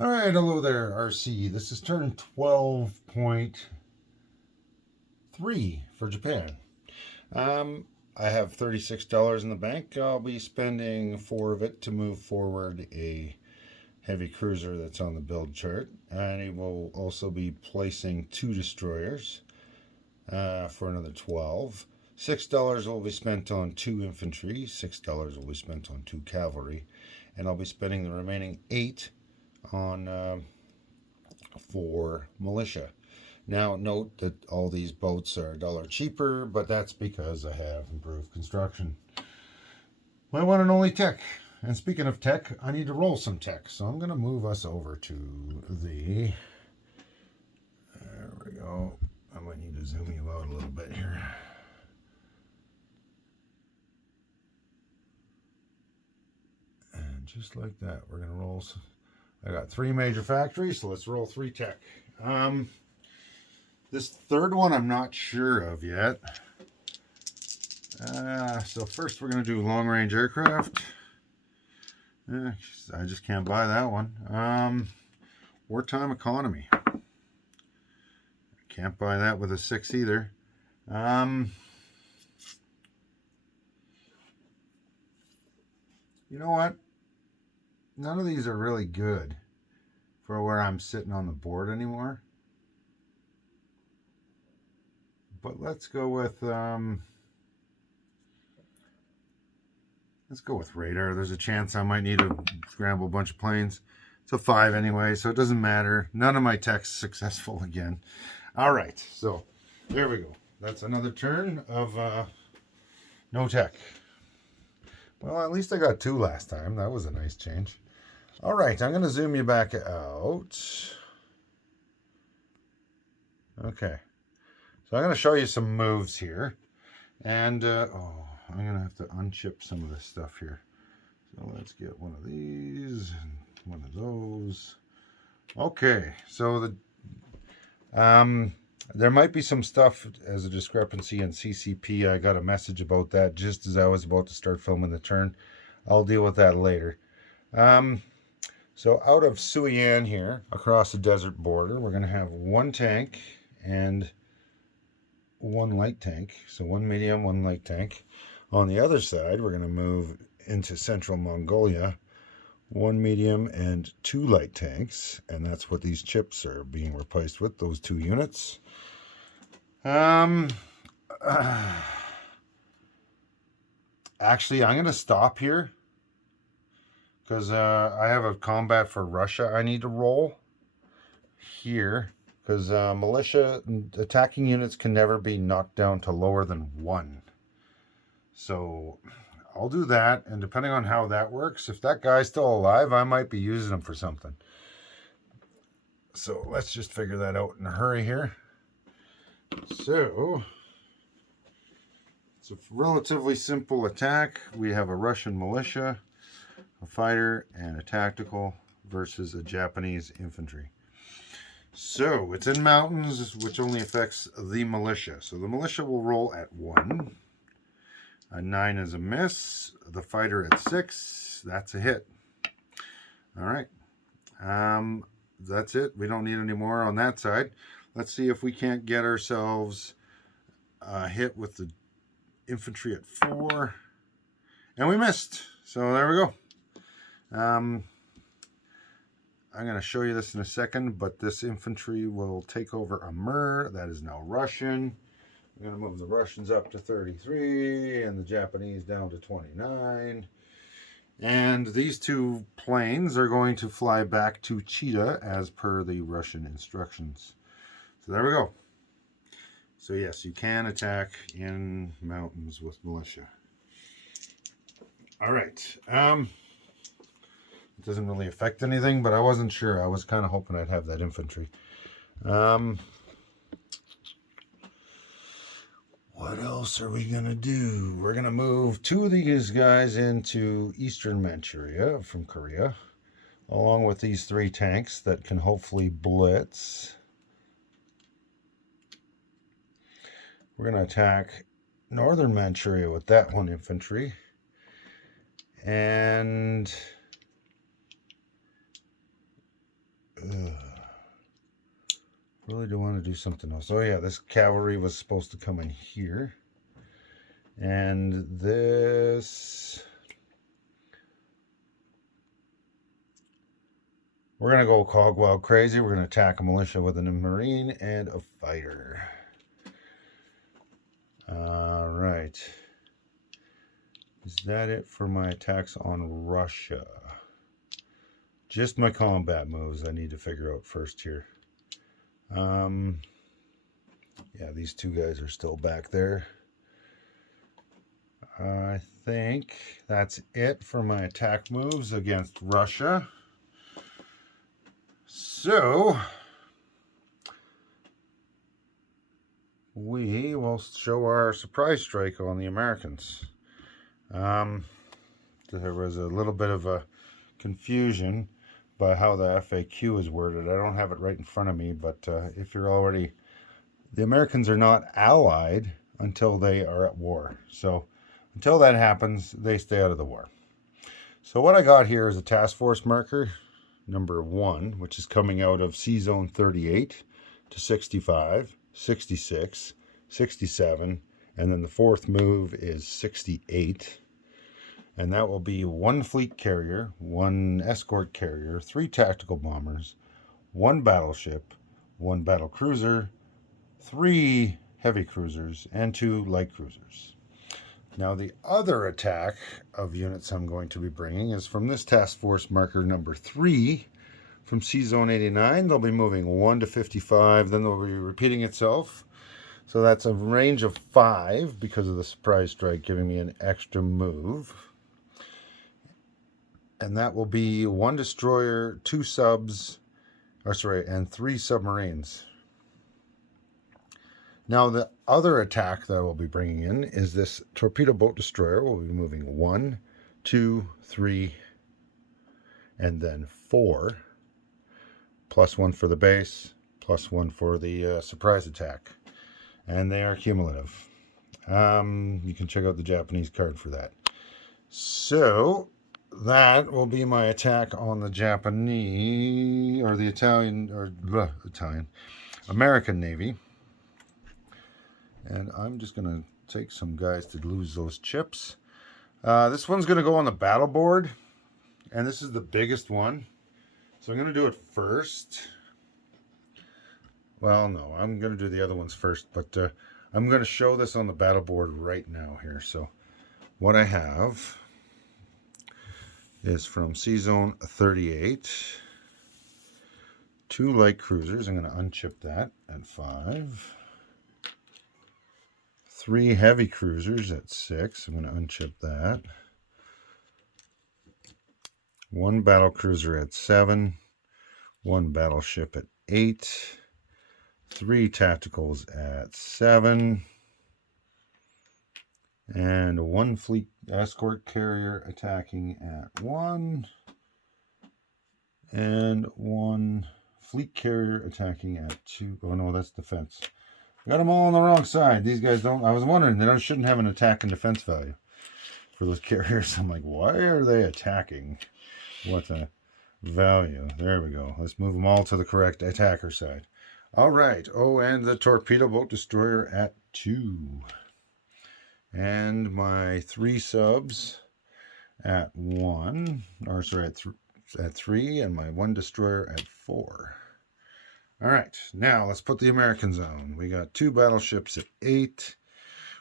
All right, hello there, RC. This is turn 12.3 for Japan. I have $36 in the bank. I'll be spending 4 of it to move forward a heavy cruiser that's on the build chart. And he will also be placing 2 destroyers for another 12. $6 will be spent on 2 infantry. $6 will be spent on 2 cavalry. And I'll be spending the remaining 8 on for militia. Now note that all these boats are $1 cheaper, but that's because I have improved construction. My one and only tech. And speaking of tech, I need to roll some tech. So I'm going to move us over to the... There we go. I might need to zoom you out a little bit here. And just like that, we're going to roll some... I got 3 major factories, so let's roll 3 tech. This third one I'm not sure of yet. So first we're going to do long-range aircraft. I just can't buy that one. Wartime economy. Can't buy that with a 6 either. You know what? None of these are really good for where I'm sitting on the board anymore. But let's go with radar. There's a chance I might need to scramble a bunch of planes. It's a 5 anyway, so it doesn't matter. None of my tech's successful again. All right, so there we go. That's another turn of no tech. Well, at least I got 2 last time. That was a nice change. All right, I'm going to zoom you back out. Okay. So I'm going to show you some moves here. And, I'm going to have to unchip some of this stuff here. So let's get one of these and one of those. Okay, so there might be some stuff as a discrepancy in CCP. I got a message about that just as I was about to start filming the turn. I'll deal with that later. So out of Suian here, across the desert border, we're going to have 1 tank and 1 light tank. So 1 medium, 1 light tank. On the other side, we're going to move into central Mongolia, 1 medium and 2 light tanks. And that's what these chips are being replaced with, those 2 units. Actually, I'm going to stop here because I have a combat for Russia I need to roll here, because militia attacking units can never be knocked down to lower than 1. So I'll do that, and depending on how that works, if that guy's still alive, I might be using him for something. So let's just figure that out in a hurry here. So it's a relatively simple attack. We have a Russian militia, a fighter, and a tactical versus a Japanese infantry. So it's in mountains, which only affects the militia. So the militia will roll at 1. A 9 is a miss. The fighter at 6, that's a hit. All right. That's it. We don't need any more on that side. Let's see if we can't get ourselves hit with the infantry at 4. And we missed. So there we go. I'm going to show you this in a second, but this infantry will take over a Mir. That is now Russian. I'm going to move the Russians up to 33 and the Japanese down to 29. And these 2 planes are going to fly back to Cheetah as per the Russian instructions. So there we go. So yes, you can attack in mountains with militia. All right. It doesn't really affect anything, but I wasn't sure. I was kind of hoping I'd have that infantry. What else are we going to do? We're going to move 2 of these guys into eastern Manchuria from Korea, along with these 3 tanks that can hopefully blitz. We're going to attack northern Manchuria with that 1 infantry. And really do want to do something else. Oh yeah, this cavalry was supposed to come in here. And this... We're going to go hog wild crazy. We're going to attack a militia with a marine and a fighter. Alright. Is that it for my attacks on Russia? Just my combat moves I need to figure out first here. Yeah, these two guys are still back there. I think that's it for my attack moves against Russia. So, we will show our surprise strike on the Americans. There was a little bit of a confusion by how the FAQ is worded. I don't have it right in front of me, but if you're already... The Americans are not allied until they are at war. So, until that happens, they stay out of the war. So what I got here is a task force marker, number 1, which is coming out of C Zone 38 to 65, 66, 67, and then the 4th move is 68. And that will be 1 fleet carrier, 1 escort carrier, 3 tactical bombers, 1 battleship, 1 battle cruiser, 3 heavy cruisers, and 2 light cruisers. Now the other attack of units I'm going to be bringing is from this task force marker number 3 from C Zone 89. They'll be moving 1 to 55, then they'll be repeating itself. So that's a range of 5 because of the surprise strike giving me an extra move. And that will be 1 destroyer, 2 subs, and 3 submarines. Now, the other attack that I will be bringing in is this torpedo boat destroyer. We'll be moving 1, 2, 3, and then 4. +1 for the base, +1 for the surprise attack. And they are cumulative. You can check out the Japanese card for that. So, that will be my attack on the Japanese, or the American Navy. And I'm just going to take some guys to lose those chips. This one's going to go on the battle board. And this is the biggest one. So I'm going to do it first. Well, no, I'm going to do the other ones first. But I'm going to show this on the battle board right now here. So what I have is from C Zone 38. 2 light cruisers. I'm going to unchip that at 5. 3 heavy cruisers at 6. I'm going to unchip that. 1 battle cruiser at 7. 1 battleship at 8. 3 tacticals at 7. And 1 fleet escort carrier attacking at 1. And 1 fleet carrier attacking at 2. Oh no, that's defense. Got them all on the wrong side. These guys don't... I was wondering, they shouldn't have an attack and defense value for those carriers. I'm like, why are they attacking? What a value. There we go. Let's move them all to the correct attacker side. All right. Oh, and the torpedo boat destroyer at 2. And my 3 subs at 1. Or, sorry, at 3. And my 1 destroyer at 4. All right, now let's put the Americans on. We got 2 battleships at 8.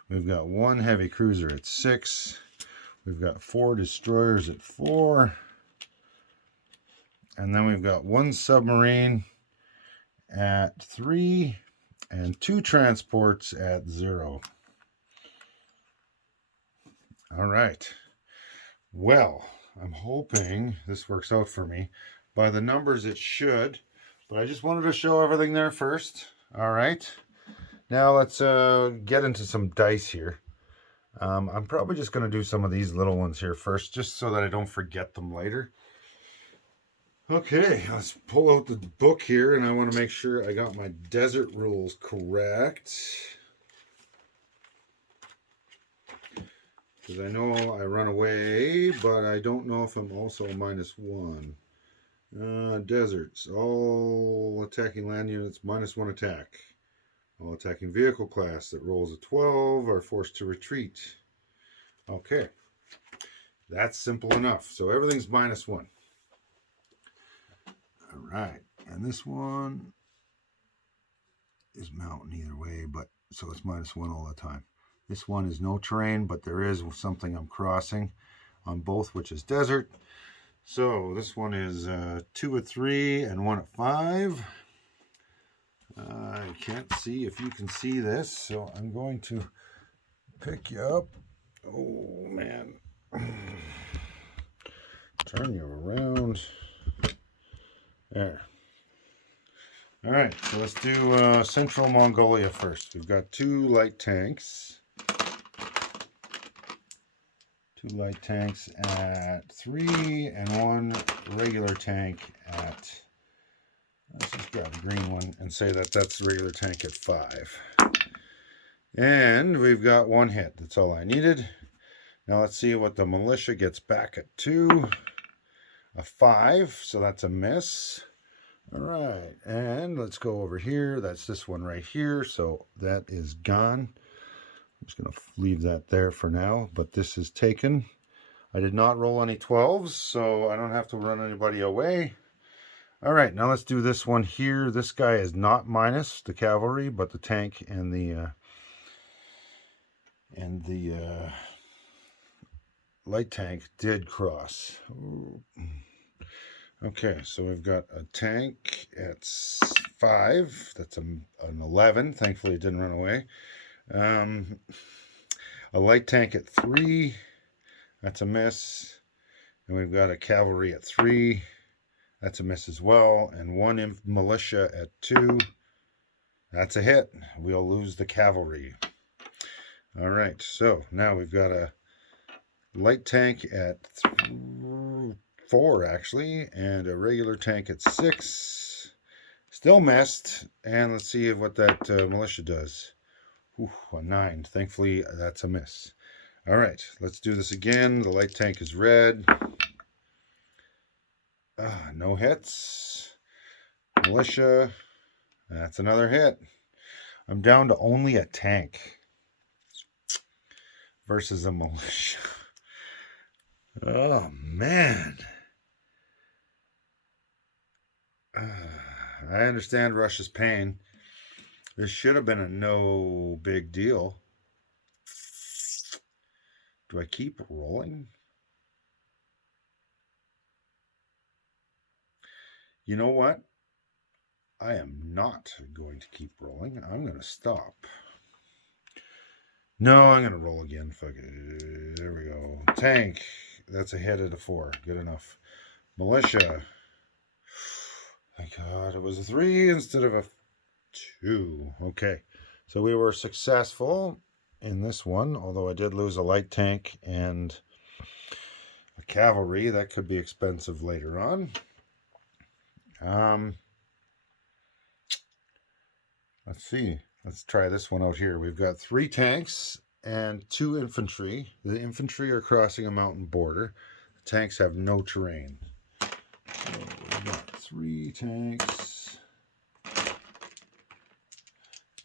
We've got 1 heavy cruiser at 6. We've got 4 destroyers at 4. And then we've got 1 submarine at 3 and 2 transports at 0. All right. Well, I'm hoping this works out for me. By the numbers, it should. But I just wanted to show everything there first. All right. Now let's get into some dice here. I'm probably just going to do some of these little ones here first, just so that I don't forget them later. Okay, let's pull out the book here, and I want to make sure I got my desert rules correct. Because I know I run away, but I don't know if I'm also a -1. Deserts. All attacking land units -1 attack. All attacking vehicle class that rolls a 12 are forced to retreat. Okay. That's simple enough. So everything's -1. All right. And this one is mountain either way, but so it's -1 all the time. This one is no terrain, but there is something I'm crossing on both, which is desert. So this one is 2 at 3 and 1 at 5. I can't see if you can see this, so I'm going to pick you up. Oh, man. Turn you around. There. All right, so let's do Central Mongolia first. We've got 2 light tanks. 2 light tanks at 3 and 1 regular tank at... Let's just grab the green one and say that that's the regular tank at 5. And we've got 1 hit. That's all I needed. Now let's see what the militia gets back at 2. A 5, so that's a miss. All right, and let's go over here. That's this one right here, so that is gone. I'm just going to leave that there for now, but this is taken. I did not roll any 12s, so I don't have to run anybody away. All right, now let's do this one here. This guy is not minus the cavalry, but the tank and the light tank did cross. Ooh. Okay, so we've got a tank at 5. That's an 11. Thankfully, it didn't run away. A light tank at 3. That's a miss. And we've got a cavalry at 3. That's a miss as well. And 1 militia at 2. That's a hit. We'll lose the cavalry. All right, so now we've got a light tank at 4, actually, and a regular tank at 6. Still missed. And let's see what that militia does. Ooh, a 9. Thankfully, that's a miss. All right, let's do this again. The light tank is red. No hits. Militia. That's another hit. I'm down to only a tank versus a militia. Oh, man. I understand Russia's pain. This should have been a no big deal. Do I keep rolling? You know what? I am not going to keep rolling. I'm going to stop. No, I'm going to roll again. Fuck it. There we go. Tank. That's a hit at a 4. Good enough. Militia. Thank God it was a 3 instead of a 2. Okay. So we were successful in this one, although I did lose a light tank and a cavalry. That could be expensive later on. Let's see. Let's try this one out here. We've got 3 tanks and 2 infantry. The infantry are crossing a mountain border. The tanks have no terrain. So we've got 3 tanks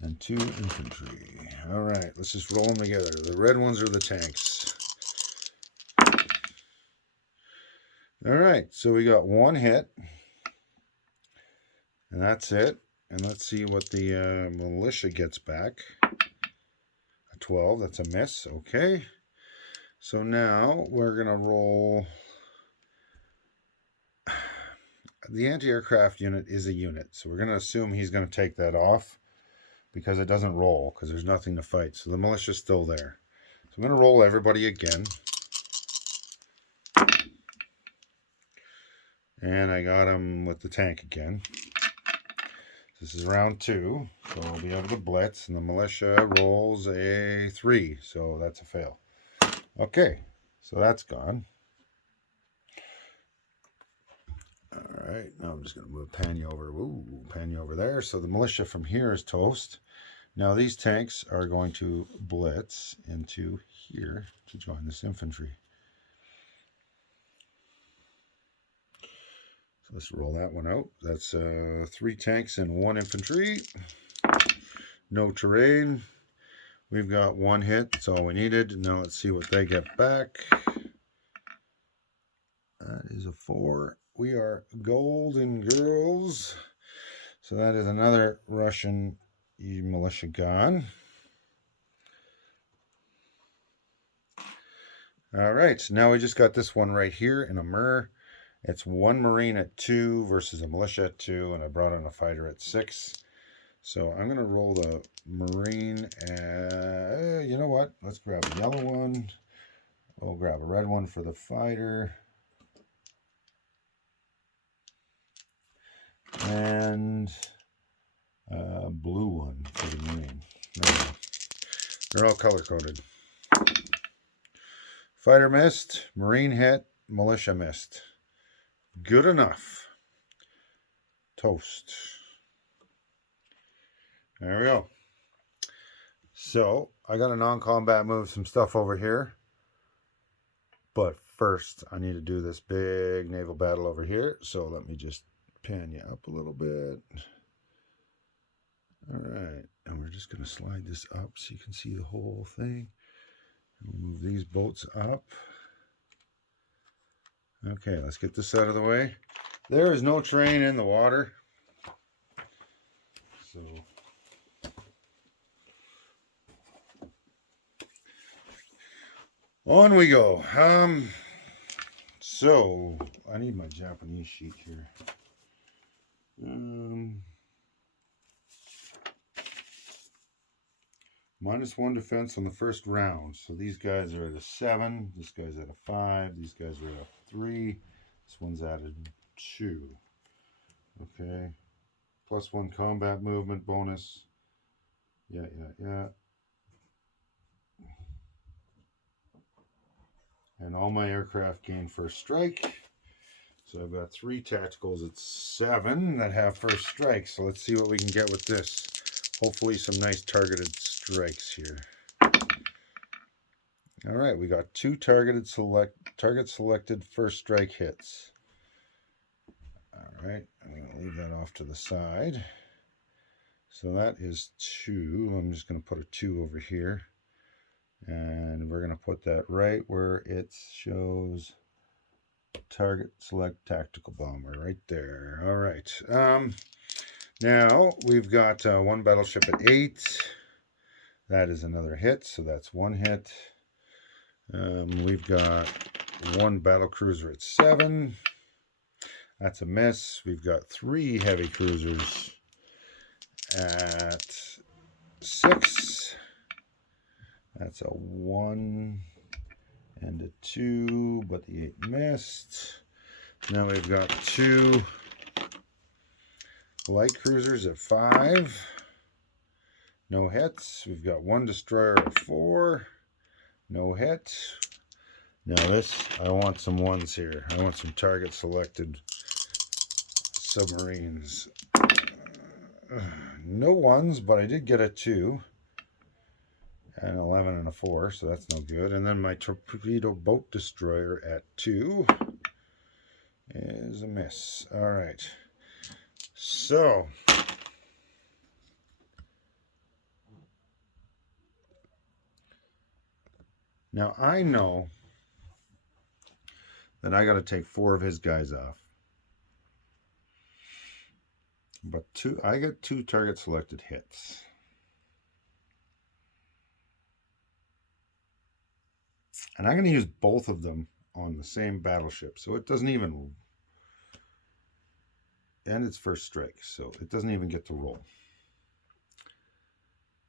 and 2 infantry. All right, let's just roll them together. The red ones are the tanks. All right, so we got 1 hit. And that's it. And let's see what the militia gets back. A 12, that's a miss. Okay. So now we're going to roll. The anti-aircraft unit is a unit. So we're going to assume he's going to take that off because it doesn't roll because there's nothing to fight. So the militia's still there. So I'm going to roll everybody again. And I got him with the tank again. This is round 2, so I'll be able to blitz, and the militia rolls a 3, so that's a fail. Okay, so that's gone. All right, now I'm just going to move Panya over. Ooh, Panya over there. So the militia from here is toast. Now these tanks are going to blitz into here to join this infantry. Let's roll that one out. That's 3 tanks and 1 infantry. No terrain. We've got 1 hit. That's all we needed. Now let's see what they get back. That is a 4. We are golden girls. So that is another Russian militia gone. All right, so now we just got this one right here in a mirror. It's 1 Marine at 2 versus a militia at 2, and I brought in a fighter at 6. So I'm going to roll the Marine. You know what? Let's grab a yellow one. We'll grab a red one for the fighter. And a blue one for the Marine. They're all color-coded. Fighter missed, Marine hit, militia missed. Good enough. Toast. There we go. So, I got a non-combat move, some stuff over here. But first, I need to do this big naval battle over here. So, let me just pan you up a little bit. All right. And we're just going to slide this up so you can see the whole thing. We'll move these boats up. Okay, let's get this out of the way. There is no terrain in the water. So on we go. So I need my Japanese sheet here. -1 defense on the first round. So these guys are at a 7. This guy's at a 5. These guys are at a 3. This one's at a 2. Okay. +1 combat movement bonus. Yeah. And all my aircraft gain first strike. So I've got 3 tacticals at 7 that have first strike. So let's see what we can get with this. Hopefully some nice targeted strikes here. All right, we got 2 target selected first strike hits. All right, I'm going to leave that off to the side. So that is 2. I'm just going to put a 2 over here. And we're going to put that right where it shows target select tactical bomber right there. All right. Now we've got 1 battleship at 8. That is another hit, so that's 1 hit. We've got 1 battle cruiser at 7. That's a miss. We've got 3 heavy cruisers at 6. That's a 1 and a 2, but the 8 missed. Now we've got 2 light cruisers at 5. No hits. We've got 1 destroyer at 4. No hit. Now this, I want some 1s here. I want some target selected submarines. No 1s, but I did get a 2. And 11 and a 4, so that's no good. And then my torpedo boat destroyer at 2 is a miss. All right. So now I know that I got to take 4 of his guys off. But I got 2 target selected hits. And I'm going to use both of them on the same battleship. So it doesn't even... And it's first strike. So it doesn't even get to roll.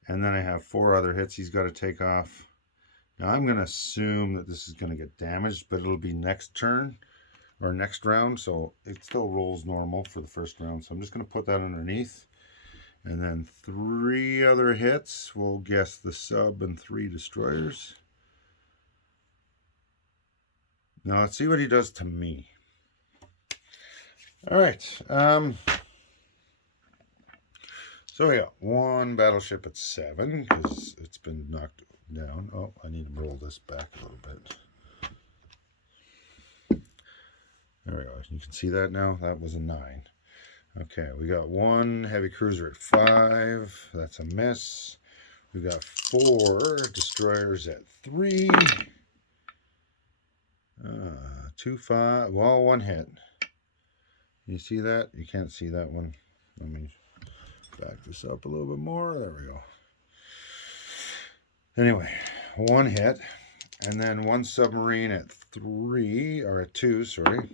And then I have 4 other hits he's got to take off. Now I'm going to assume that this is going to get damaged. But it'll be next turn. Or next round. So it still rolls normal for the first round. So I'm just going to put that underneath. And then 3 other hits. We'll guess the sub and 3 destroyers. Now let's see what he does to me. All right. So we got 1 battleship at 7 because it's been knocked down. Oh, I need to roll this back a little bit. There we go. You can see that now. That was a 9. Okay, we got 1 heavy cruiser at 5. That's a miss. We got 4 destroyers at 3. 2, 5. Well, 1 hit. You see that? You can't see that one. Let me back this up a little bit more. There we go. Anyway, 1 hit. And then 1 submarine at 3, or at 2, sorry.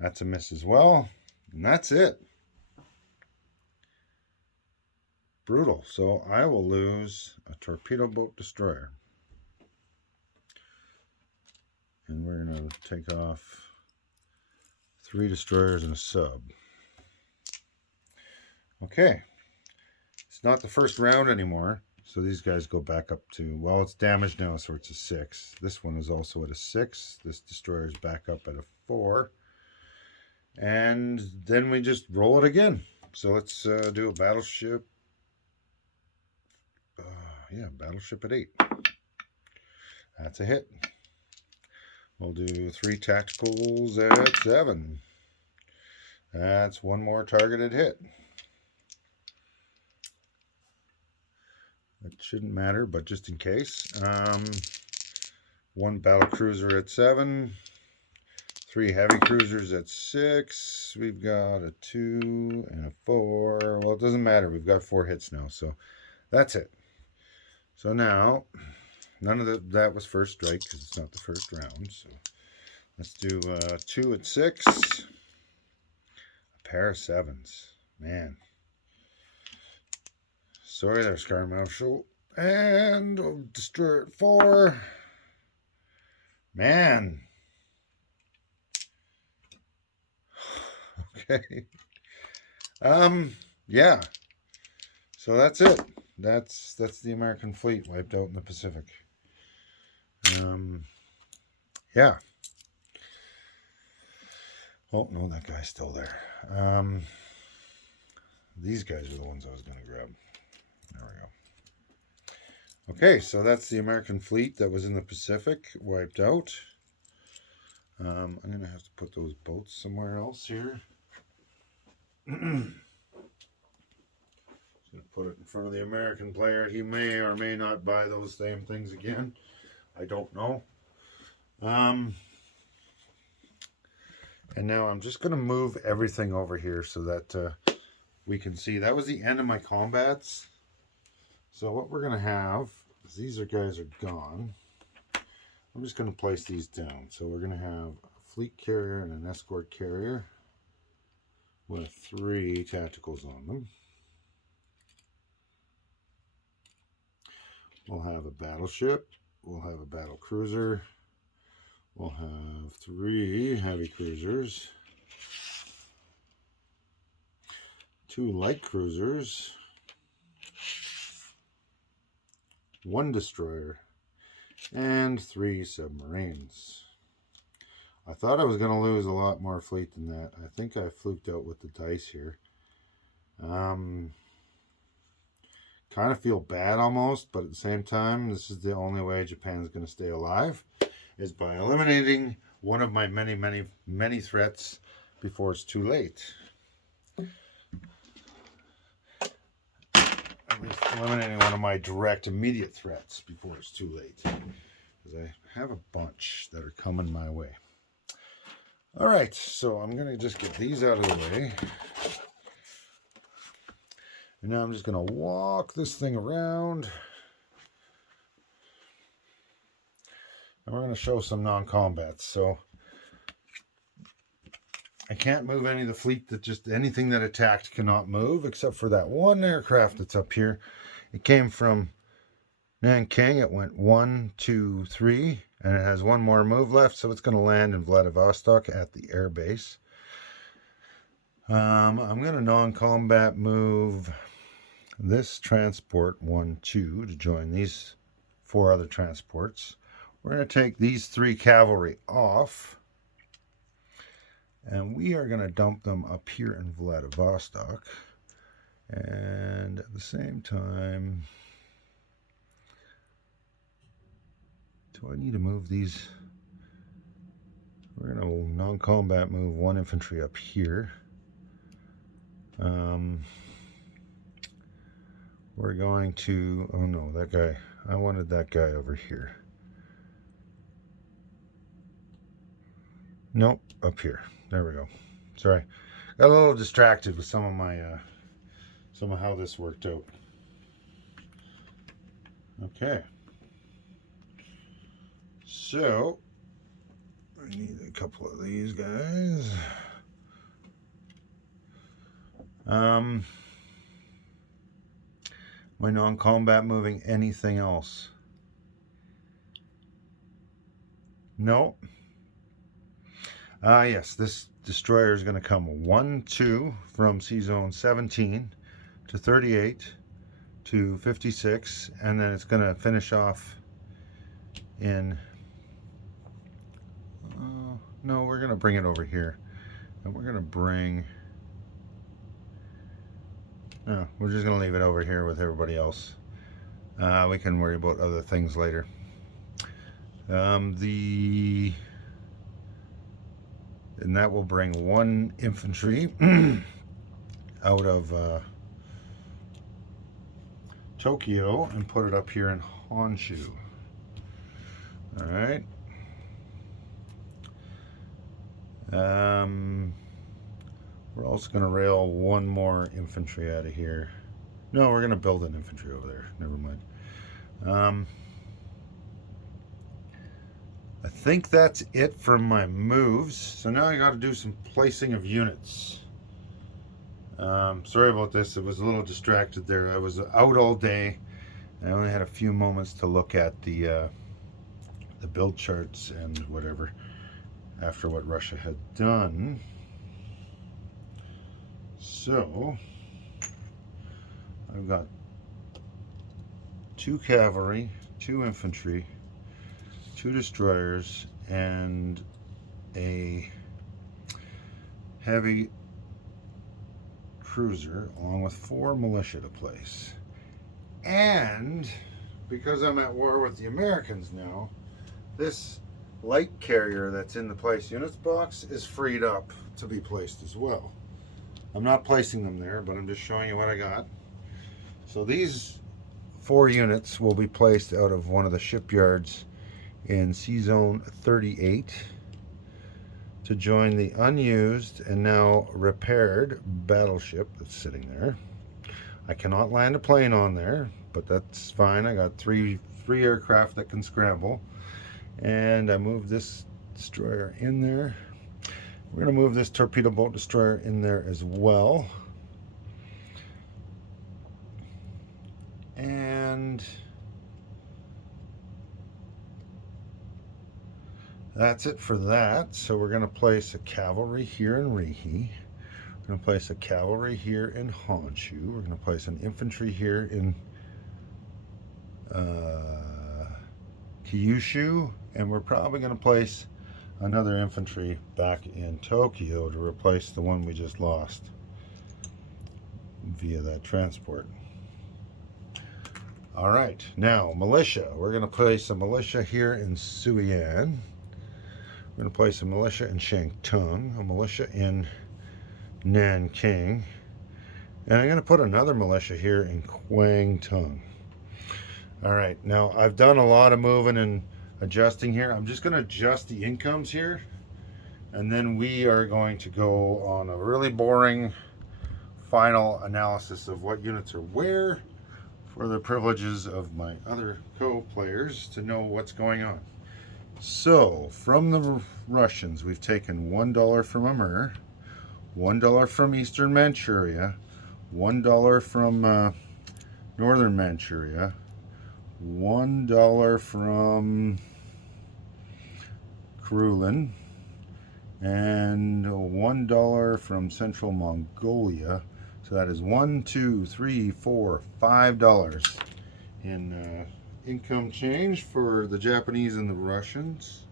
That's a miss as well. And that's it. Brutal. So I will lose a torpedo boat destroyer. And we're going to take off 3 destroyers and a sub. Okay. It's not the first round anymore. So these guys go back up to, well, it's damaged now, so it's a 6. This one is also at a 6. This destroyer is back up at a 4. And then we just roll it again. So let's do a battleship. Yeah, battleship at 8. That's a hit. We'll do 3 tacticals at 7. That's 1 more targeted hit. It shouldn't matter, but just in case. 1 battle cruiser at 7. 3 heavy cruisers at 6. We've got a 2 and a 4. Well, it doesn't matter. We've got 4 hits now, so that's it. So now, none of that was first strike because it's not the first round. So let's do 2 at 6. A pair of 7s. Man. Sorry there, Scar Marshal. And we'll destroy it at 4. Man. Okay. Yeah. So that's it. That's the American fleet wiped out in the Pacific. Yeah. Oh, no, that guy's still there. These guys are the ones I was going to grab. There we go. Okay, so that's the American fleet that was in the Pacific, wiped out. I'm going to have to put those boats somewhere else here. Just going to put it in front of the American player. He may or may not buy those same things again. I don't know. And now I'm just going to move everything over here so that we can see. That was the end of my combats. So what we're going to have is these guys are gone. I'm just going to place these down. So we're going to have a fleet carrier and an escort carrier with 3 tacticals on them. We'll have a battleship. We'll have a battle cruiser. We'll have 3 heavy cruisers. 2 light cruisers. 1 destroyer. And 3 submarines. I thought I was going to lose a lot more fleet than that. I think I fluked out with the dice here. Kind of feel bad almost, but at the same time, this is the only way Japan's going to stay alive, is by eliminating one of my many, many, many threats before it's too late. At least eliminating one of my direct, immediate threats before it's too late. Because I have a bunch that are coming my way. All right, so I'm going to just get these out of the way. And now I'm just going to walk this thing around. And we're going to show some non-combats. So I can't move any of the fleet. That just anything that attacked cannot move, except for that one aircraft that's up here. It came from Nanking. It went 1, 2, 3, and it has 1 more move left. So it's going to land in Vladivostok at the air base. I'm going to non-combat move this transport 1, 2 to join these 4 other transports. We're going to take these 3 cavalry off, and we are going to dump them up here in Vladivostok. And at the same time, do I need to move these? We're going to non-combat move 1 infantry up here. We're going to, oh no, that guy, I wanted that guy over here. Nope, up here. There we go. Sorry, got a little distracted with some of my, some of how this worked out. Okay. So, I need a couple of these guys. My non-combat moving anything else? No. Yes, this destroyer is going to come 1-2 from Sea Zone 17 to 38 to 56, and then it's going to finish off in... no, we're going to bring it over here. And we're going to bring... No, we're just going to leave it over here with everybody else. We can worry about other things later. And that will bring 1 infantry out of Tokyo and put it up here in Honshu. All right. We're also going to rail 1 more infantry out of here. No, we're going to build an infantry over there. Never mind. I think that's it for my moves. So now I got to do some placing of units. Sorry about this. It was a little distracted there. I was out all day. I only had a few moments to look at the build charts and whatever after what Russia had done. So I've got 2 cavalry, 2 infantry, 2 destroyers, and a heavy cruiser, along with 4 militia to place. And because I'm at war with the Americans now, this light carrier that's in the place units box is freed up to be placed as well. I'm not placing them there, but I'm just showing you what I got. So these 4 units will be placed out of one of the shipyards in Sea Zone 38 to join the unused and now repaired battleship that's sitting there. I cannot land a plane on there, but that's fine. I got 3 aircraft that can scramble, and I moved this destroyer in there. We're going to move this torpedo boat destroyer in there as well. And that's it for that. So we're going to place a cavalry here in Rihi. We're going to place a cavalry here in Honshu. We're going to place an infantry here in Kyushu. And we're probably going to place another infantry back in Tokyo to replace the one we just lost via that transport. All right, now militia. We're going to place a militia here in Suian. We're going to place a militia in Shantung, a militia in Nanking, and I'm going to put another militia here in Kwangtung. All right, now I've done a lot of moving and adjusting here. I'm just going to adjust the incomes here, and then we are going to go on a really boring final analysis of what units are where for the privileges of my other co-players to know what's going on. So from the Russians, we've taken $1 from Amur, $1 from Eastern Manchuria, $1 from Northern Manchuria, $1 from Kurulin, and $1 from Central Mongolia. So that is $1, $2, $3, $4, $5 in income change for the Japanese and the Russians.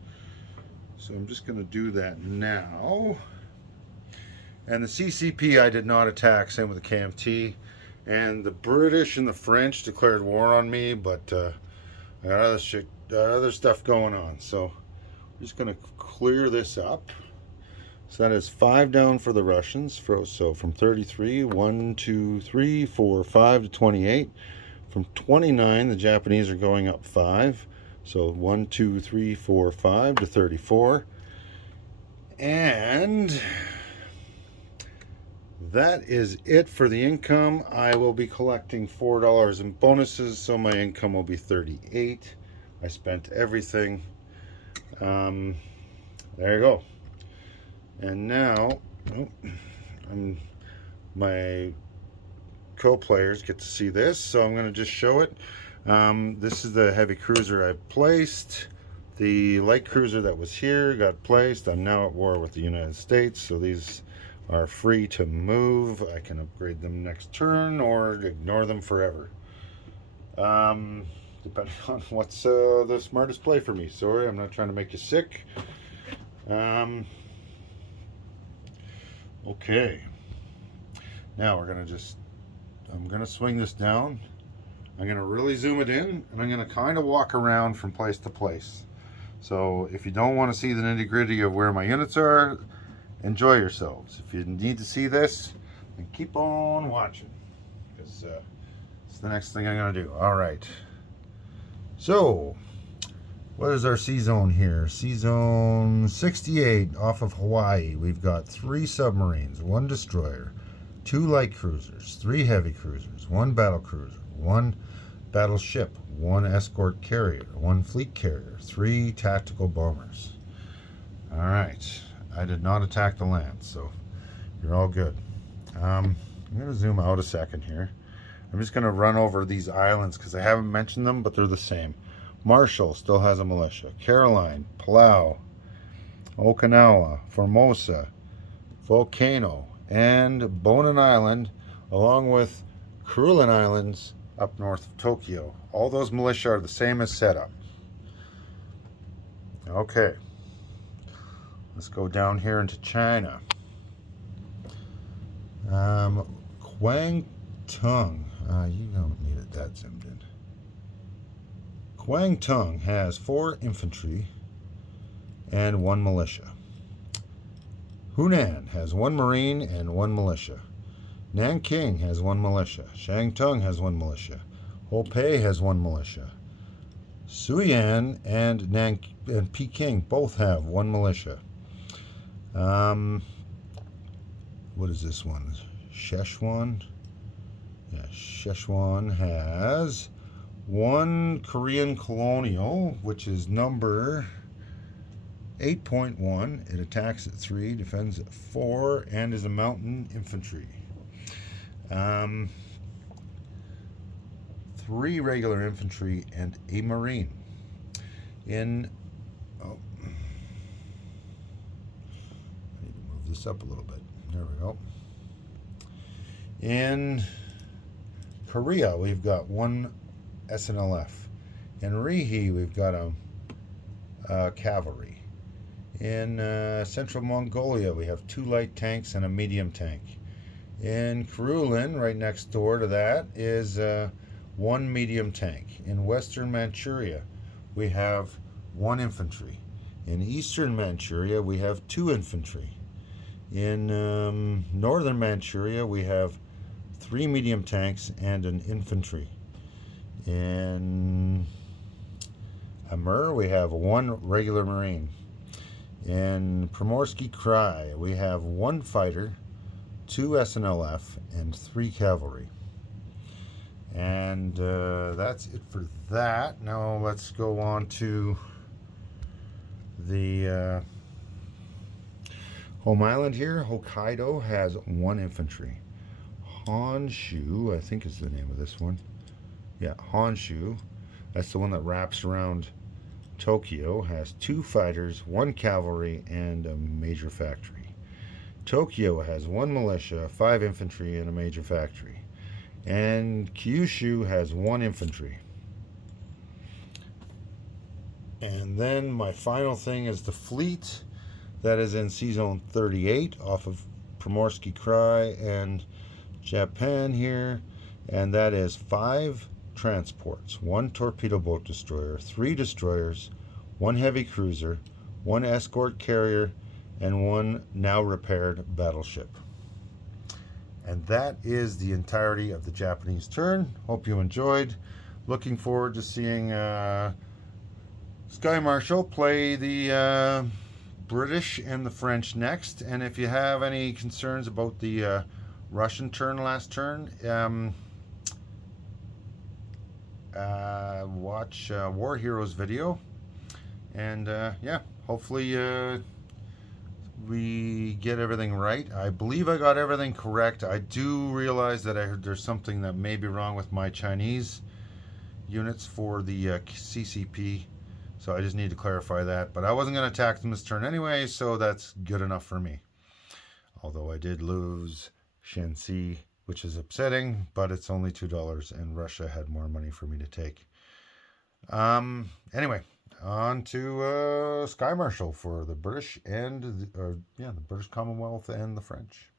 So I'm just going to do that now. And the CCP I did not attack, same with the KMT. And the British and the French declared war on me, but I got other stuff going on. So Just going to clear this up. So that is 5 down for the Russians. So from 33, 1, 2, 3, 4, 5 to 28. From 29, the Japanese are going up 5. So 1, 2, 3, 4, 5 to 34. And that is it for the income. I will be collecting $4 in bonuses, so my income will be 38. I spent everything. There you go. And now, my co-players get to see this, so I'm going to just show it. This is the heavy cruiser I placed. The light cruiser that was here got placed. I'm now at war with the United States, so these are free to move. I can upgrade them next turn or ignore them forever. Depending on what's the smartest play for me. Sorry, I'm not trying to make you sick. Okay. Now we're going to I'm going to swing this down. I'm going to really zoom it in, and I'm going to kind of walk around from place to place. So if you don't want to see the nitty-gritty of where my units are, enjoy yourselves. If you need to see this, then keep on watching, because it's the next thing I'm going to do. All right. So, what is our sea zone here? Sea zone 68 off of Hawaii. We've got 3 submarines, 1 destroyer, 2 light cruisers, 3 heavy cruisers, 1 battle cruiser, 1 battleship, 1 escort carrier, 1 fleet carrier, 3 tactical bombers. All right. I did not attack the land, so you're all good. I'm going to zoom out a second here. I'm just going to run over these islands because I haven't mentioned them, but they're the same. Marshall still has a militia. Caroline, Palau, Okinawa, Formosa, Volcano, and Bonin Island, along with Kurulin Islands up north of Tokyo. All those militia are the same as setup. Okay. Let's go down here into China. Kwangtung. You don't need it that zoomed in. Kwangtung has 4 infantry and 1 militia. Hunan has 1 marine and 1 militia. Nanking has 1 militia. Shantung has 1 militia. Hopei has 1 militia. Suian and Peking both have 1 militia. What is this one? Szechuan? Yeah, Szechuan has 1 Korean colonial, which is number 8.1. It attacks at 3, defends at 4, and is a mountain infantry. 3 regular infantry and a marine. I need to move this up a little bit. There we go. In Korea, we've got 1 SNLF. In Rihe, we've got a cavalry. In Central Mongolia, we have 2 light tanks and a medium tank. In Kurulin, right next door to that, is 1 medium tank. In Western Manchuria, we have 1 infantry. In Eastern Manchuria, we have 2 infantry. In Northern Manchuria, we have 3 medium tanks and an infantry. In Amur, we have 1 regular marine. In Primorsky Krai, we have 1 fighter, 2 SNLF, and 3 cavalry. And that's it for that. Now let's go on to the home island here. Hokkaido has 1 infantry. Honshu, I think is the name of this one. Yeah, Honshu. That's the one that wraps around Tokyo. Has 2 fighters, 1 cavalry, and a major factory. Tokyo has 1 militia, 5 infantry, and a major factory. And Kyushu has 1 infantry. And then my final thing is the fleet that is in Sea Zone 38 off of Primorsky Krai and Japan here. And that is 5 transports, 1 torpedo boat destroyer, 3 destroyers, 1 heavy cruiser, one escort carrier, and one now repaired battleship. And that is the entirety of the Japanese turn. Hope you enjoyed. Looking forward to seeing Sky Marshal play the British and the French next. And if you have any concerns about the Russian turn last turn, watch War Heroes video. And yeah, hopefully we get everything right. I believe I got everything correct. I do realize that I heard there's something that may be wrong with my Chinese units for the CCP. So I just need to clarify that. But I wasn't going to attack them this turn anyway, so that's good enough for me. Although I did lose Shenxi, which is upsetting, but it's only $2 and Russia had more money for me to take. Anyway, on to Sky Marshal for the British and the British Commonwealth and the French.